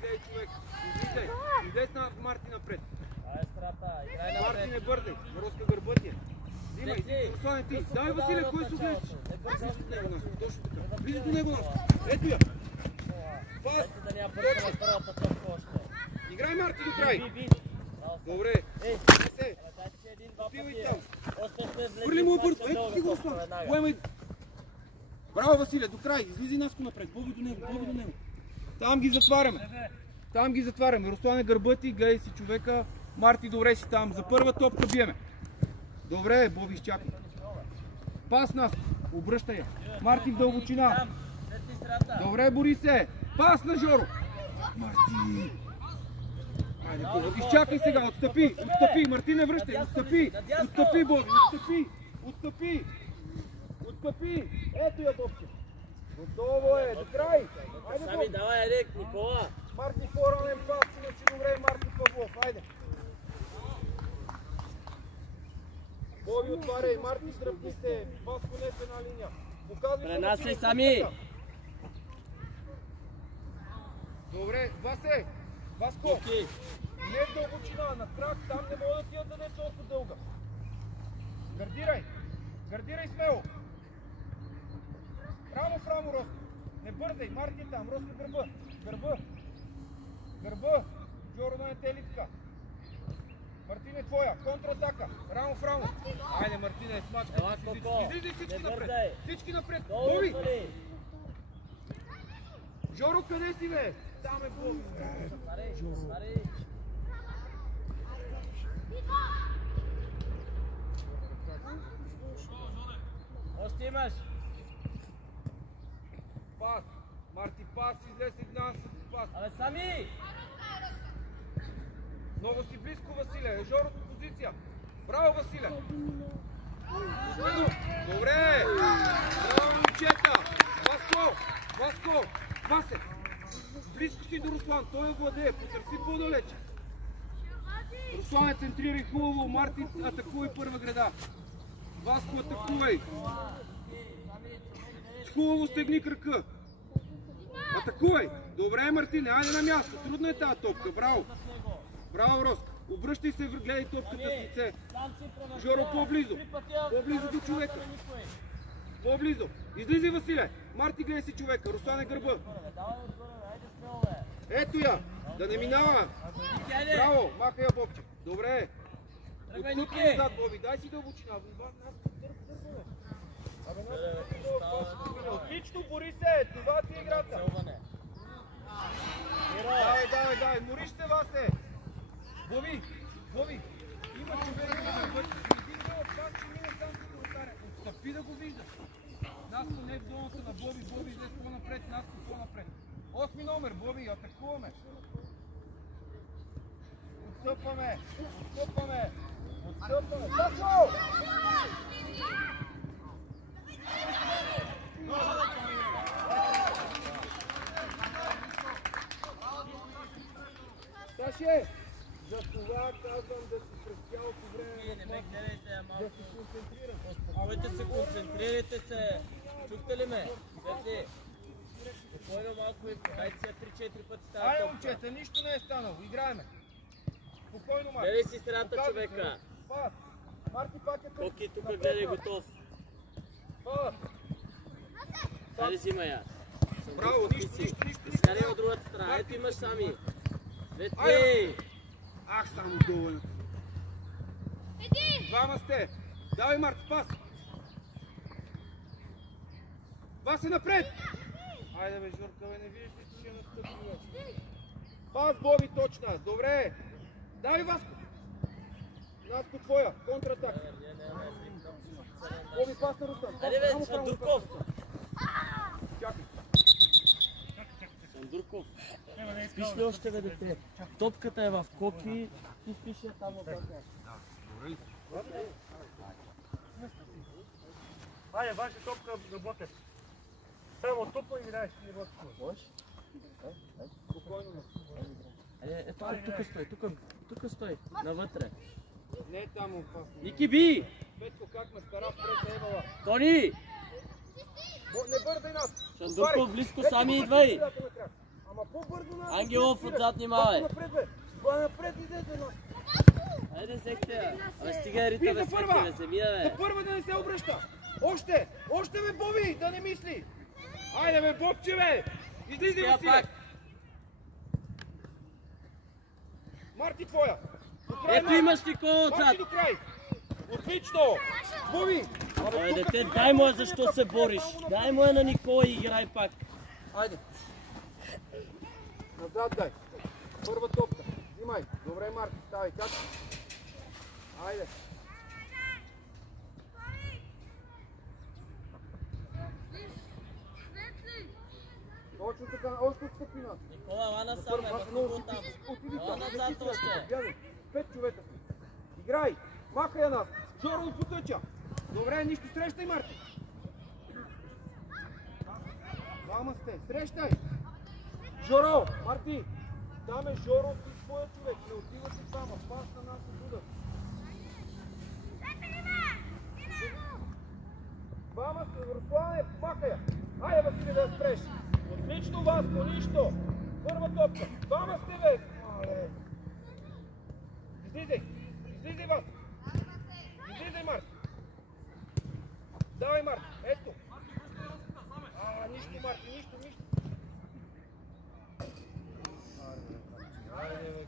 гледай човек. Излизай. Излез на Марти напред. Ай, страта, играй напред. Марти, не бързай. Роска гърбътия. Димай, Руслане ти. Давай, Василе, кой се гледаш? Влизай до него, Наско. Точно така. Влизай до него, Наско. Ето я. Пас. Играй, Марти, до край. Добре. Не се. Отивай там. Хвърли му бързо. Ето ти го, Руслан. Поемай. Браво, Василе, до край. Излизай, Наско, напред. Боби до него, Боби до него. Там ги затваряме. Там ги затваряме. Руслане, гърбъти, гледай си човека. Марти, добре си там. За първа топка биеме. Добре, Боби, изчакай. Пас, Наско. Обръщай я. Марти в дълбочина. Добре, бори се. Пас на Жоро. Марти. Айде, изчакай сега. Отстъпи. Отстъпи. Марти, не връщай. Отстъпи. Отстъпи, Боби. Отстъпи. Отстъпи. Отстъпи. Ето я, Бобче. Готово е. До край. Айде, Сами, давай, Ерик, Никола. Марти, по-ранен пас. Иначе добре, Марти Павлов. Айде. Боби, отваряй. Марти, стръпни се. Васко, не в една линия. Пренасяй сами. Добре, Васе. Васко. Не в дълбочина, на крак. Там не мога да ти я даде толкова дълга. Гардирай. Гардирай смело. Рамо в рамо, Роско. Не бързай. Марти там. Роско, гърба. Гърба. Гърба. Жоро, да не те ли така. Мартине, твоя. Контратака. Рамо в рамо. Айде, Мартине, смачка. Излизай всички напред. Всички напред. Боби! Жоро, къде си, бе? Там е Боби. Още имаш. Пас. Марти, пас. Излез сигнал с пас. Абе, сами! Много си близко, Василе. Жоро по позиция. Браво, Василе. Добре. Браво, момчета. Васко. Васко. Васе. Близко си до Руслан. Той я владее. Потърси по-далече. Руслан, центрирай хубаво. Марти, атакувай първа града. Васко, атакувай. Хубаво стегни кръка. Атакувай. Добре, Мартине. Айде на място. Трудна е тази топка. Браво. Браво, Роско. Обръщай се, гледай топката с лице. Жоро, по-близо. По-близо до човека. По-близо. Излизай, Василе. Марти, гледай си човека. Руслане, гърба. Ето я. Да не минава. Браво. Махай я, Бобче. Добре. Отстъпи назад, Боби. Дай си дълбочина. Отлично, бори се. Това ти е играта. Давай, давай, давай. Мориш се, Васе. Боби, Боби. Има човек да го бъде. Отстъпи да го виждаш. Наско не в зоната на Боби. Боби излез по-напред. Наско по-напред. 8 номер, Боби. Атакуваме. Отстъпваме. Отстъпваме. Отстъпваме. Сашо! Саше! За това казвам да си през цялото време не ме гледайте, малко. да се концентрирам. Успокойте се, концентрирайте се. Чухте ли ме? Светли. Спокойно малко и дайте се 3-4 пъти тази Айде, топка. момчета, нищо не е станало. Играеме. Спокойно, Марти. Гледай си средата, човека. Пас. Марти пак е Коки, тук гледай, готов. Пас. Хайде взима я. Браво, нищо. Изкарай от другата страна. Ето имаш сами. Светли! Ах, само долу. Двама сте. Давай, Марти, пас. Пас е напред. Айде, бе, Журка, бе, не виждаш ли, че ще настъпи. Пас, Боби, точна. Добре. Давай, Васко. Наско, твоя. Контратак. Боби, пас на Руслан. Айде, бе, Сандурков. Чакай. Сандурков. Спиш ли още, бе, дете? Топката е в Коки. Ти спиш я там отдавна. Добре. Айде, ваша топка работи. Само тупо и видаеш, не работи. Можеш? Спокойно. Ето, тук стой, тук стой, навътре. Не е там опасно. Ники, би! Петко, как ме стара в преса Евала. Тони! Не бързай нас! Сандурков, близко, сами идвай! Ама по-бързо нас. Ангелов, отзад внимавай. Напред, бе. Това напред излезе нас. Хайде, секте. Абе, стига Рита, бе, свети, бе, се мина, бе. За първа да не се обръща. Още, бе, Боби, да не мисли. Айде, бе, Бобче, бе. Излизай, Василе. Марти, твоя. Ето имаш Никола отзад. Марти, до край. Отлично. Боби. Абе, дете, дай му я защо се бориш. Дай му я на Никола и играй пак. Айде. Назад дай. Първа топка. Взимай. Добре, Марти, ставай. Как? Айде. Точно така, още отстъпи нас. Никола, ела насам, бе, махни го там. Ела назад още. 5 човека си. Играй. Махай я нас. Жоро и потъча. Добре, нищо срещай, Марти. Двама сте. Срещай. Жоро, Марти. Там е Жоро и твоя човек. Не отивате двама. Пас на нас от удар. Двама сте. Руслане, махай я. Айде, Василе, да я спреш. Отлично, Васко, нищо. Първа топка. Двама сте, бе. Излизай. Излизай, Васко. Излизай, Марк. Давай, Марк. Ето. Нищо, Марти, нищо. Айде, бе.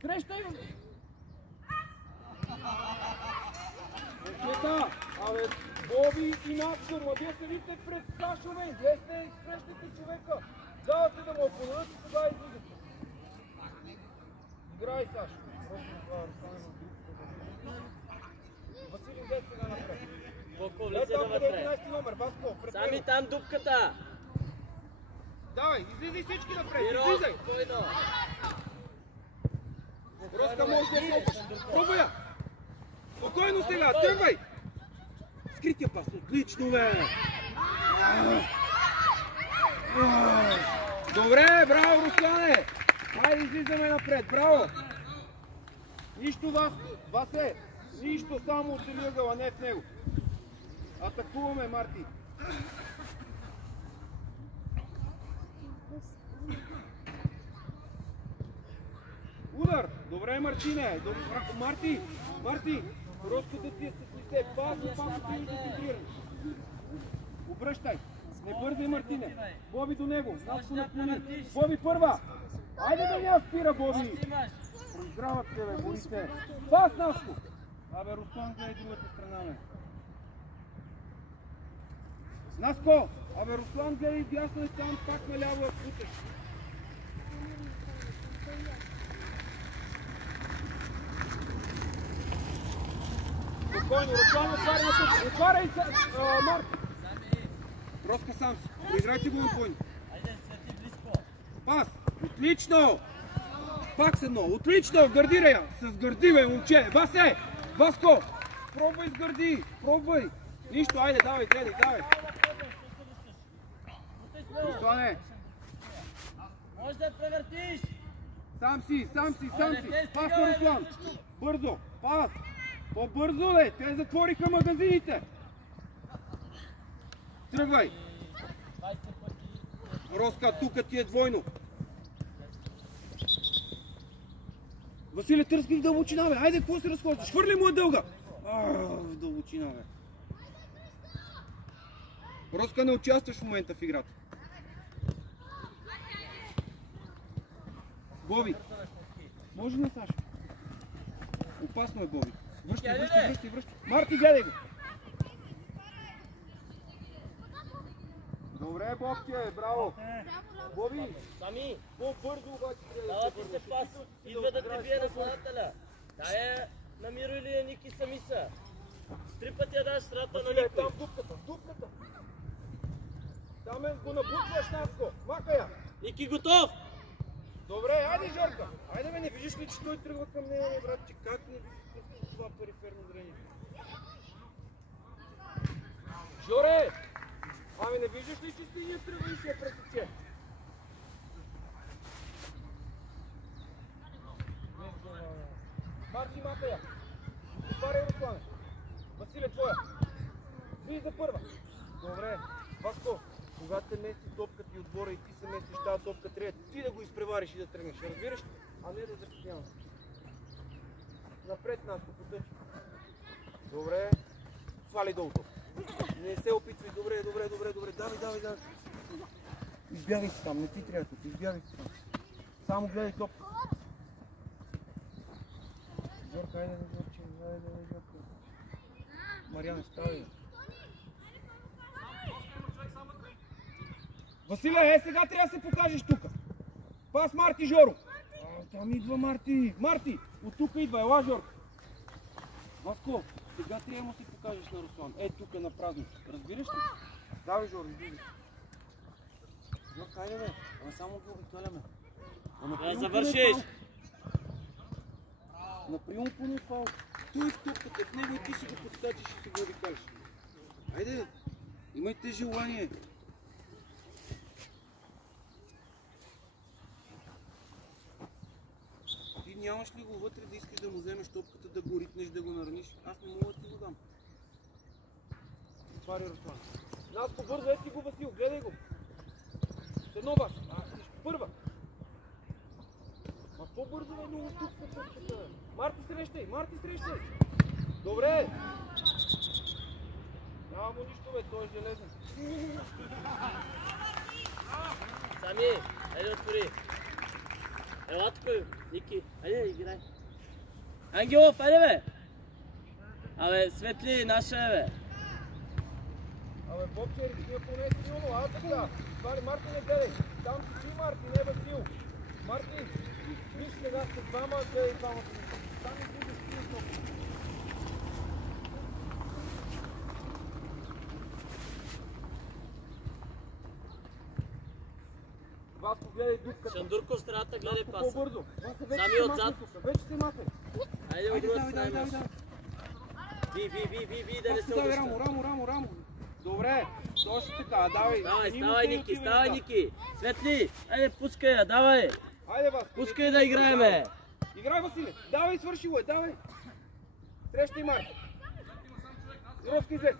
Срещай, бе. Абе, Боби и Наско, ма вие се видите пред Сашове, вие сте срещате човека. Давате да му опонадат и тогава излизате. Играй, Сашо. Василий, дай сега напред. Колко влиза навътре. 11 номер, Васко, пред него. Сами там дупката. Давай, излизай всички напред, Пиро, излизай. спокойно. Роска може да я пробвай я. Спокойно сега, тръгвай. Скрития пас, отлично, бе! Добре, браво, Руслане! Хайде, излизаме напред, браво! Нищо, Васе! Нищо, само от ъгъла, не в него. Атакуваме, Марти! Удар! Добре, Марчине! Марти! Роската ти е с лице. Пасно ти е концентриран. Обръщай. Не бързай, Мартине. Боби до него. Наско наклони. Боби първа. Айде да не спира, Боби. Проздрават се, бе, борите. Пас, Наско. Абе, Руслан гледай другата страна, бе. Наско. Абе, Руслан гледай дясно и сам пак наляво, ако путаш. Спокойно, Руслан, отваря на тук. Отваряй се, Марк. Роска сам си. Проиграйте го на двойни. Айде, свети близко. Пас. Отлично. Пак с едно. Отлично. Гардирай я. С гърди, бе, момче. Васе. Васко. Пробвай с гърди. Пробвай. Нищо. Айде, давай, гледай, давай. Руслане. Може да превъртиш. Сам си. Пас на Руслан. Бързо. Пас. По-бързо, бе! Те затвориха магазините! Тръгвай! Роска, тук ти е двойно! Василе, търси в дълбочина, бе! Айде, какво се разхождаш? Хвърли му е дълга! В дълбочина, бе! Роска, не участваш в момента в играта. Боби! Може ли, Саша? Опасно е, Боби. Връщай. Марти, гледай го! Добре, Бобче, браво! Боби! Сами! По-бързо обаче трябва Дава ти се пас. Идва да те бие нападателя. Дай я на Миро или я Ники сами са. 3 пъти я даш срата на Василе, никой. там дупката! Там го набутваш, Наско! Махай я! Ники готов! Добре, айде, Жорка! Айде, бе, не виждаш ли, че той тръгва към нея, братче? Как не виждаш това периферно зрение? Жоре! Ами не виждаш ли, че синия тръгва и ще я пресече? Марти, махай я! Отваряй Руслане. Василе, твоя. Вие за първа. Добре. Васко, когато те мести топката и отбора и ти се местиш тази топка, трябва ти да го изпревариш и да тръгнеш. Разбираш? А не да закъсняваш. Напред нас, потъчи. Добре. Свали долу. Не се опитвай. Добре. Давай. Избягай си там, не ти трябва тук. Избягай си там. Само гледай топка. Жорка, айде. Мариане, ставай. Василе, сега трябва да се покажеш тук. Пас Марти, Жоро. Там идва Марти. Марти, от тук идва. Ела, Жорка. Васко, сега трябва да му си покажеш на Руслан. Тук на празник. Разбираш ли? Давай, Жоро, иди. Жорка, айде бе. Само го обикаляме. Да завършиш. Например поне фаул. Той в топката, в него и ти си го подскачиш и си го обикалиш. Айде, имайте желание. Ти нямаш ли го вътре да искаш да му вземеш топката, да го ритнеш, да го нараниш? Аз не мога да ти го дам. Отваря Руслан. Наско, бързо, ети го, Васил, гледай го. С едно вас. Първа. Ма по-бързо е много тук по топката. Марти срещай. Добре. Няма му нищо, бе, той е железен. Сами, айде отвори. Ела тук, Ники, айде играй. Ангелов, айде бе. Абе, Светли, наша е бе. Абе, Бобче, ти е поне силно, а така. Това ли Марти не гледай. Там си ти Марти, не Васил. Марти, виж сега сте двама, гледай двамата. Там и ти да стиеш много. Васко, гледай дупката. Шандурков в страната, гледай паса. По-бързо. Сами отзад. Вече се махай. Айде от другата страна имаш. Би, да не се обръща. Рамо. Добре, точно така, давай. Ставай, Ники. Светли, айде пускай я, давай. Айде, Васко. Пускай да играеме. Играй, Василе. Давай, свърши го, давай. Срещай Марти. Зировски, излез.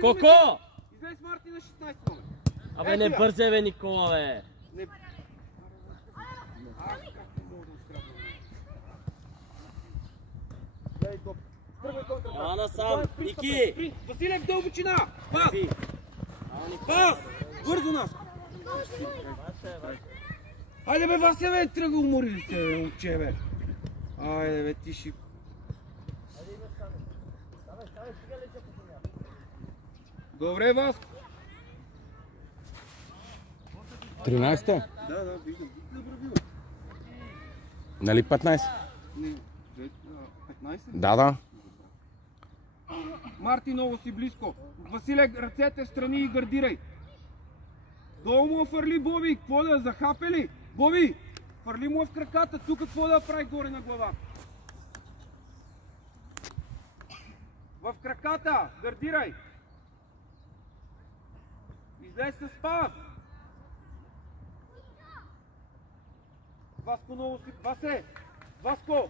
Коко! Излез Марти на 16 номер. Абе, не бързай, бе, Никола, бе. Как не мога да открадна. Гледай топ. Тръгвай контра. Ела насам. Ники! Василе, в дълбочина. Пас! Бързо нас. Айде бе, Вася, бе, тръгва, уморили се, бе, момче, бе. Айде бе, ти ще... Добре, Васко. 13-та? Да, виждам. Добре бива. Нали 15? Не, 15? Да. Марти, много си близко. Василе, ръцете в страни и гардирай. Долу му фърли Боби. Какво да захапе ли? Боби, фърли му в краката. Тук какво да прави горе на глава? В краката. Гардирай. Излез с пас. Васко, много си... Васко!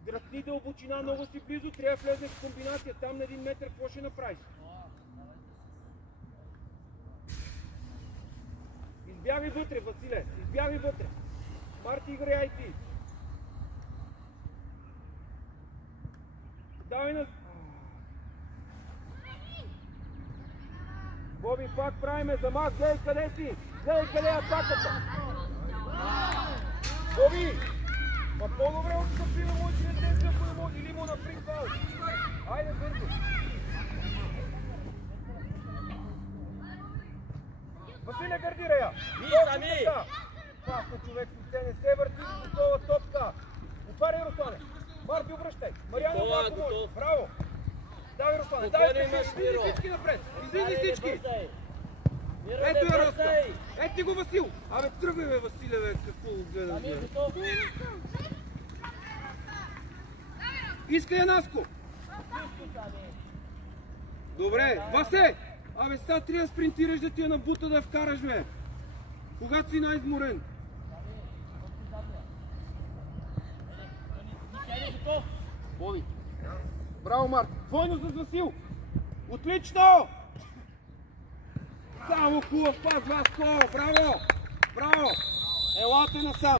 Дръпни дълбочина, много си близо, трябва да влезе в комбинация. Там на 1 метър, какво ще направиш? Избягай вътре, Василе! Избягай вътре! Марти, играй ти! Давай на... Боби, пак правиме замах, гледай къде си! Гледай къде е атаката! Боби! Ма по-добре от съпиме му и дете, ако не може, или му наприк фаул. Айде, бързо. Василе, гардира я. Сами! Пасно, човек, лице, не се върти с готова топка. Отваряй, Руслане. Марти, обръщай. Мариано, малко може. Браво. Давай, Руслане, давай, излизи всички напред. Излизи всички. Ето я Ростка! Ето го Васил! Абе тръгвай бе, Василе, бе, какво го гледам? Иска я Наско! Добре, Васе! Абе сега трябва да спринтираш да ти я набута да я вкараш, бе! Когато си най-изморен! Боби! Браво, Марко. Двойно за Васил. Отлично! Само хубав пас, Васко! Браво! Браво! Елате насам!